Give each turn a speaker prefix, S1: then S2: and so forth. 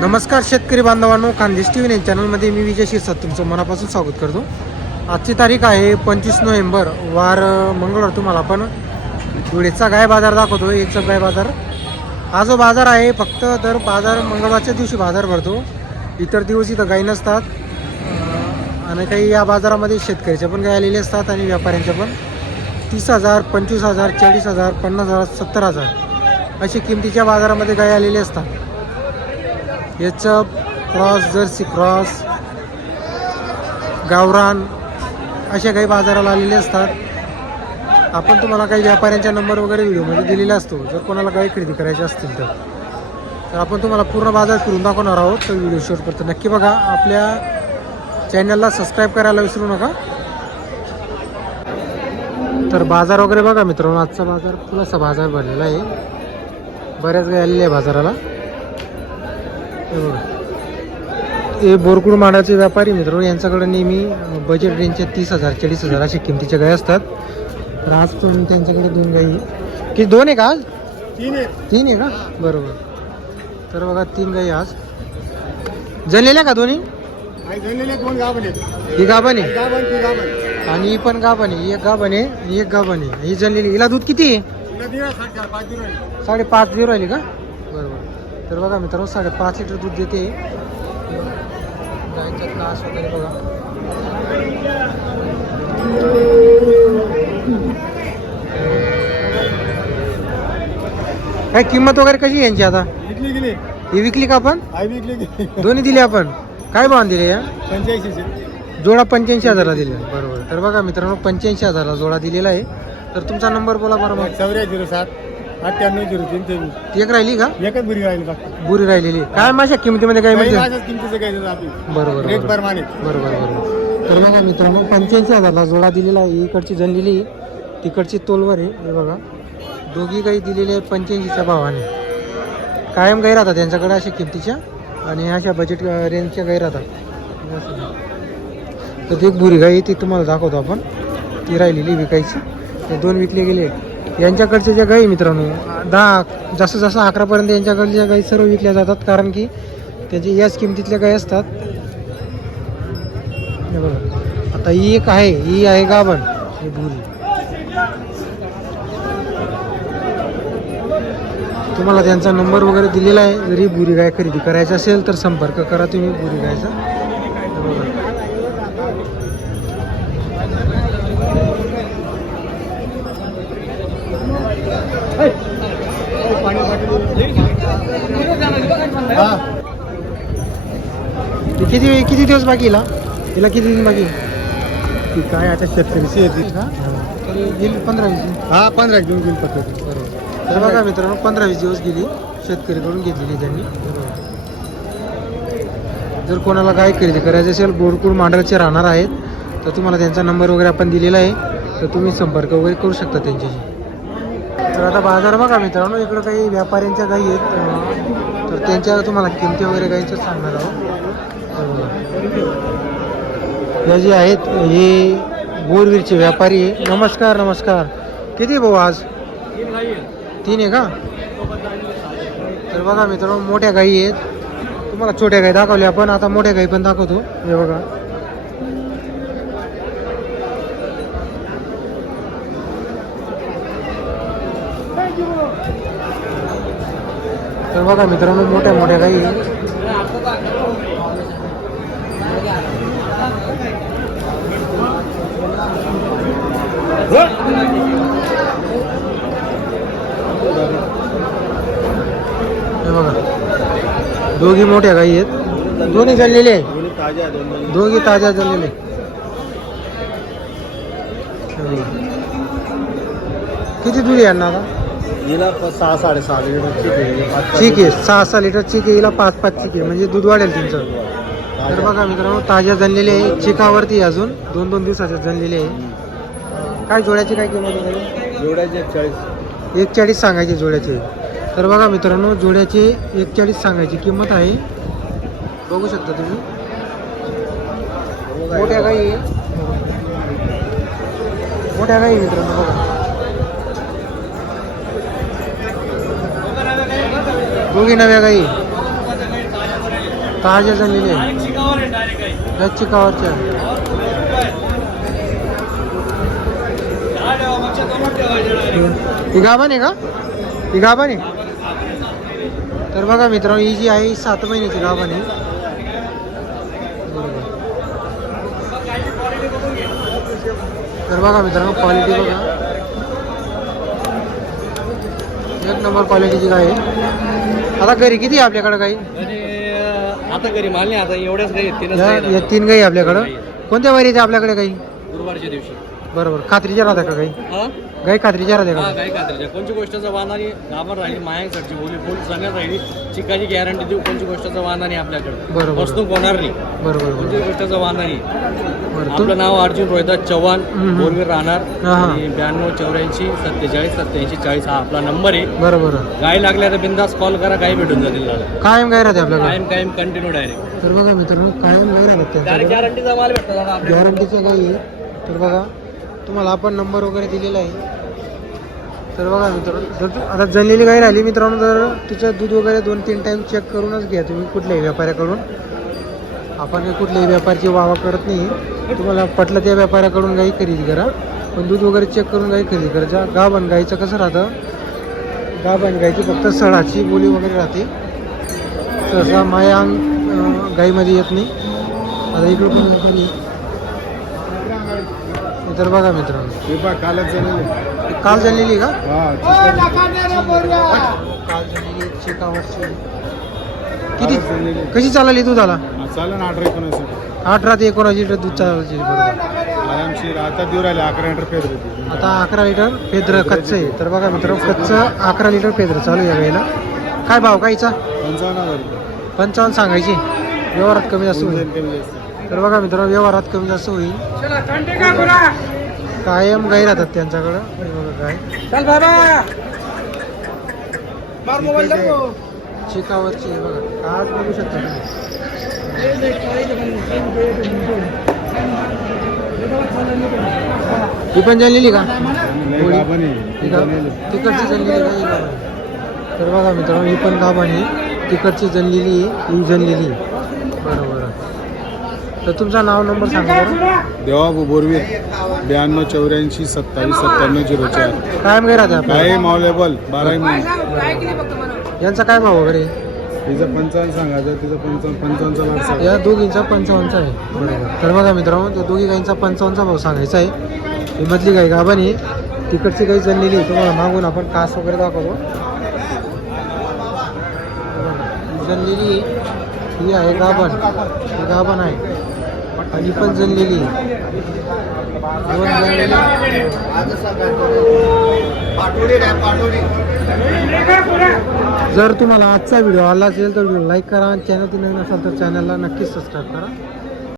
S1: नमस्कार शेतकरी बांधवांनो खानदेश टी व्ही चॅनलमध्ये मी विजय शिरसाट तुमचं मनापासून स्वागत करतो. आजची तारीख आहे पंचवीस नोव्हेंबर. वार मंगळवार तुम्हाला आपण धुळेचा गाय बाजार दाखवतो एकचा गाय बाजार. हा जो बाजार आहे फक्त दर बाजार मंगळवारच्या दिवशी बाजार भरतो. इतर दिवस इथं गाई नसतात. आणि काही या बाजारामध्ये शेतकऱ्याच्या पण गाय आलेले असतात आणि व्यापाऱ्यांच्या पण. तीस हजार पंचवीस हजार चाळीस हजार पन्नास हजार सत्तर हजार अशी किमतीच्या बाजारामध्ये गाय आलेले असतात. याचं क्रॉस जर्सी क्रॉस गावरान अशा काही बाजाराला आलेले असतात. आपण तुम्हाला काही व्यापाऱ्यांचा नंबर वगैरे व्हिडिओमध्ये दिलेला असतो. जर कोणाला काही खरेदी करायची असतील तर. तर आपण तुम्हाला पूर्ण बाजार फिरून दाखवणार आहोत. तर व्हिडिओ शेवटपर्यंत नक्की बघा. आपल्या चॅनलला सबस्क्राईब करायला विसरू नका. तर बाजार वगैरे बघा मित्रांनो. आजचा बाजार फुलासा बाजार भरलेला आहे. बऱ्याच वेळ आलेली आहे बाजाराला. हे बोरकुड माडाचे व्यापारी मित्र यांच्याकडे नेहमी बजेट रेंजच्या तीस हजार चाळीस हजार अशा किमतीच्या गाय असतात. तर आज पण त्यांच्याकडे दोन गाई. किती दोन आहे का आज?
S2: तीन आहे
S1: तीन आहे का बरोबर. तर बघा तीन गाई आज. जणलेल्या का दोन्ही?
S2: दोन गाभण
S1: ही गाभण आहे? आणि ही पण गाभण आहे. एक गाभण आहे एक गाभण आहे. ही जणलेली हिला दूध किती आहे?
S2: दिवस.
S1: साडेपाच देऊ राहिली का? तर बघा मित्रांनो साडेपाच लिटर दूध देते. गायचा क्लास वगैरे बघा. काय किंमत वगैरे कशी यांची आता?
S2: विकली गेली
S1: ही विकली का आपण?
S2: आई विकली गेली
S1: दोन्ही दिले आपण. काय भाव दिले या?
S2: पंच्याऐंशी
S1: जोडा पंच्याऐंशी हजारला दिले. बरोबर. तर बघा मित्रांनो पंच्याऐंशी हजारला जोडा दिलेला आहे. तर तुमचा नंबर बोला बरं मग.
S2: चौऱ्या झिरो सात. अठ्ठ्याण्णव झिरो तीन तेवीस.
S1: एक राहिली का?
S2: एकच बुरी राहिली फक्त.
S1: बुरी राहिलेली. काय माझ्या किमतीमध्ये काय
S2: काही
S1: म्हणजे
S2: माझ्याच किमतीचं आपली
S1: बरोबर
S2: रेट
S1: बरोबर
S2: प्रमाणे.
S1: बरोबर बरोबर. तर बघा मित्रांनो पंच्याऐंशी हजारला जोडा दिलेला आहे. इकडची जनलेली तिकडची तोलवर आहे. हे बघा. दोघी काही दिलेले आहे पंच्याऐंशीच्या भावाने. कायम गाई राहतात त्यांच्याकडे अशा किमतीच्या आणि अशा बजेट रेंजच्या गाई राहतात. तर ती एक बुरी गाई ती तुम्हाला दाखवतो आपण. ती राहिलेली विकायची. ते दोन विकले गेले यांच्याकडच्या ज्या गाई मित्रांनो दहा जसं जास्त अकरापर्यंत यांच्याकडच्या गाई सर्व विकल्या जातात कारण की त्याची याच किमतीतल्या गाई असतात. हे बघा आता ही एक आहे ही आहे गाभण. ही भुरी तुम्हाला त्यांचा नंबर वगैरे दिलेला आहे जरी बुरी गाय खरेदी करायची असेल तर संपर्क करा तुम्ही बुरी गायचा. किती किती दिवस बाकी हिला? हिला किती दिन बाकी
S2: ती काय आता शेतकरीची येते
S1: का तरी गेली पंधरा वीस दिवस.
S2: हा पंधरा पत्ता
S1: बरोबर. तर बघा मित्रांनो पंधरा वीस दिवस गेली शेतकरीकडून घेतलेली त्यांनी. जर कोणाला गाय खरेदी करायची असेल बोरकुड मांडरचे राहणार आहेत तर तुम्हाला त्यांचा नंबर वगैरे आपण दिलेला आहे. तर तुम्ही संपर्क वगैरे करू शकता त्यांच्याशी. तर आता बाजार बघा मित्रांनो इकडं काही व्यापाऱ्यांच्या गाई आहेत. तर त्यांच्या तुम्हाला किमती वगैरे गाईचं सांगणार आहोत. या जे आहेत हे बोरवीरचे व्यापारी आहे. नमस्कार नमस्कार. किती भाऊ आज? तीन आहे का? तर बघा मित्रांनो मोठ्या गाई आहेत. तुम्हाला छोट्या गाई दाखवल्या आपण. आता मोठ्या गाई पण दाखवतो. हे बघा. तर बघा मित्रांनो मोठ्या मोठ्या गाई आहेत. बघा. दोघी मोठ्या गाई आहेत. दोन्ही चाललेले आहे दोघी ताज्या चाललेले किती दूर आहे यांना आता?
S2: हिला सहा साडेसहा
S1: ठीक आहे सहा सहा लिटर चिक हिला पाच पाच चिक म्हणजे दूध वाढेल तुमचं तर बघा मित्रांनो ताज्या जणलेले आहे. चिकावरती अजून. दोन दोन दिवसाच्या जणलेले आहे. काय जोड्याची काय किंमत आहे?
S2: जोड्याचे चाळीस
S1: एक चाळीस सांगायची जोड्याची. तर बघा मित्रांनो जोड्याची एक चाळीस सांगायची किंमत आहे. बघू शकता तुम्ही. मोठ्या आहे. मोठ्या आहे मित्रांनो बघा. दोघी नव्या गाई? ताज्या झालेली आहे ह्या चिकावरच्या ही आहे तर बघा मित्रांनो ही जी आहे सात महिन्याची गाभण आहे तर बघा मित्रांनो क्वालिटी बघा एक नंबर क्वालिटीची गाय. आहे आता घरी किती आहे आपल्याकडे गाई?
S2: आता घरी माल नाही आता एवढ्याच काही
S1: या
S2: गाई
S1: या तीन गाई आपल्याकडं. कोणत्या वारीच्या आपल्याकडे गाई?
S2: गुरुवारच्या दिवशी.
S1: बरोबर. खात्रीच्या राहता का गाई?
S2: हा?
S1: गाई खात्रीच्या राहते
S2: हा
S1: का
S2: काय खात्रीच्या कोणची गोष्टचा वाहन नाही गाभर राहिली मायांकडची बोली फुल सांगत राहिली चिकाची गॅरंटी देऊ कोणची गोष्टचा वाहन नाही आपल्याकडे.
S1: बरोबर.
S2: वस्तू होणार नाही
S1: बरोबर.
S2: कोणती
S1: बरोबर
S2: गोष्टचा वाहन नाही.
S1: बरं तू?
S2: आपलं नाव अर्जुन रोहिदास चव्हाण
S1: हम्म.
S2: बोरवीर राहणार.
S1: हा, हा.
S2: आणि ब्याण्णव चौऱ्याऐंशी सत्तेचाळीस सत्याऐंशी चाळीस हा आपला नंबर आहे.
S1: बरोबर
S2: गाय लागल्या तर बिंदास कॉल करा गाय भेटून जातील दादा.
S1: कायम गाय राहते आपल्याकडे.
S2: कायम कायम कंटिन्यू डायरेक्ट
S1: तर बघा मित्रांनो कायम गाय राहतात
S2: डायरेक्ट
S1: त्यांच्याकडे
S2: गॅरंटीचा माल भेटतो दादा
S1: गॅरंटीचं गाई आहे. तर बघा तुम्हाला आपण नंबर वगैरे दिलेला आहे. तर बघा मित्रांनो जर तू- आता जणलेली गाई राहिली मित्रांनो तर तिचं दूध वगैरे दोन तीन टाईम चेक करूनच घ्या तुम्ही कुठल्याही व्यापाऱ्याकडून. आपण कुठल्याही व्यापारची वावा करत नाही. तुम्हाला पटलं त्या व्यापाऱ्याकडून गाई खरेदी करा. पण दूध वगैरे चेक करून गाई खरेदी करा. ज्या गाभण गाईचं कसं राहतं? गाभण गाईची फक्त सळाची बोली वगैरे राहते. तसा माया अंग गाईमध्ये येत नाही. आता इकडून तर बघा मित्रांनो.
S2: कालच
S1: काल झालेली का?
S2: हा
S1: काल झालेली चिकावरची किती? कशी चालली दुधाला?
S2: चालेल ना अठरा एकोणीस.
S1: अठरा ते एकोणावीस लिटर दूध चालायची बरोबर.
S2: आरामशीर आता देऊ राहिले अकरा लिटर पेर देते
S1: आता अकरा लिटर पेद्र कच्चं. आहे तर बघा मित्रांनो कच्चं अकरा लिटर पेद्र चालू आहे या वेळेला. काय भाव काहीचा?
S2: पंचावन्न हजार रुपये.
S1: पंचावन्न सांगायची. व्यवहारात कमी जास्त होईल.
S2: कमी जास्त.
S1: तर बघा मित्रांनो व्यवहारात कमी जास्त होईल. कायम गाई राहतात त्यांच्याकडं. बघा
S2: बाबा.
S1: चिकावरची बघा. आज बघू शकता ही पण झालेली का? का? तिकडची जनलेली का? तर बघा मित्रांनो ही पण गाभानी तिकडची जनलेली ही जनलेली. बरोबर. तर तुमचं नाव नंबर सांगा बरं.
S2: देवा बोरवीर ब्याण्णव चौऱ्याऐंशी सत्तावीस सत्त्याण्णव झिरो चार.
S1: कायम काय राहते आपल्याला
S2: कायम अवेलेबल बाराही महिने.
S1: यांचा काय भाव वगैरे?
S2: तिचं पंचावन्न सांगायचं तिचं पंचावन्न पंचावन्नचा लाख सांगा.
S1: या दोघींचा पंचावन्नचा आहे. बरोबर तर बघा मित्रांनो त्या दोघी गाईंचा पंचावन्नचा भाव सांगायचा आहे. ही मधली गाई गाभण आहे. तिकडची गाई चाललेली आहे. तुम्हाला मागून आपण कास वगैरे दाखवतो. जनलेली ही आहे गाभण. ही गाभण आहे. आणि पण जनलेली जर तुम्हाला आजचा व्हिडिओ आला असेल तर व्हिडिओ लाईक करा आणि चॅनल नवीन असाल तर चॅनलला नक्कीच सबस्क्राईब करा.